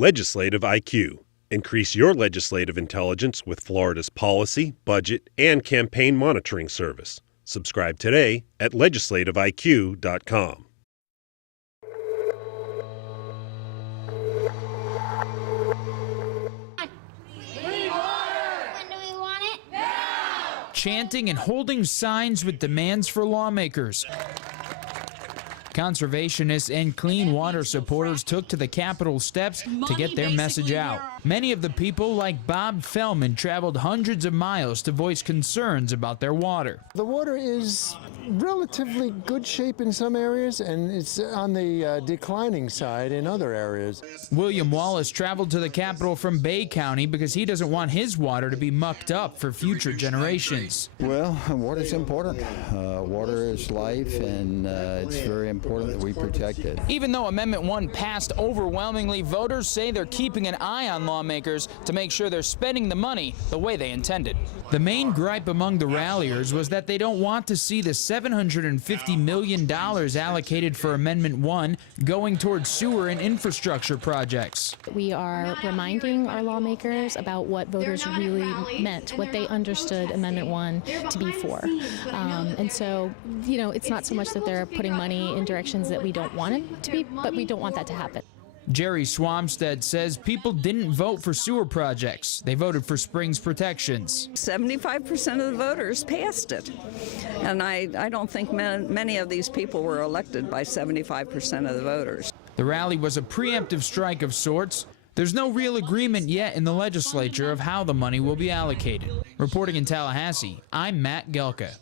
Legislative IQ. Increase your legislative intelligence with Florida's policy, budget, and campaign monitoring service. Subscribe today at legislativeiq.com. Chanting and holding signs with demands for lawmakers. Conservationists and clean water supporters took to the Capitol steps to get their message out. Many of the people, like Bob Fellman, traveled hundreds of miles to voice concerns about their water. The water is relatively good shape in some areas, and it's on the declining side in other areas. William Wallace traveled to the Capitol from Bay County because he doesn't want his water to be mucked up for future generations. Well, water is important. Water is life, and it's very important that we protect it. Even though Amendment 1 passed overwhelmingly, voters say they're keeping an eye on lawmakers to make sure they're spending the money the way they intended. The main gripe among the ralliers was that they don't want to see the $750 million allocated for Amendment 1 going towards sewer and infrastructure projects. We are reminding our lawmakers about what voters really meant, what they understood Amendment 1 to be for. And so, you know, it's not so much that they're putting money in directions that we don't want it to be, but we don't want that to happen. Jerry Swamstead says people didn't vote for sewer projects. They voted for springs protections. 75% of the voters passed it. And I don't think many of these people were elected by 75% of the voters. The rally was a preemptive strike of sorts. There's no real agreement yet in the legislature of how the money will be allocated. Reporting in Tallahassee, I'm Matt Gelka.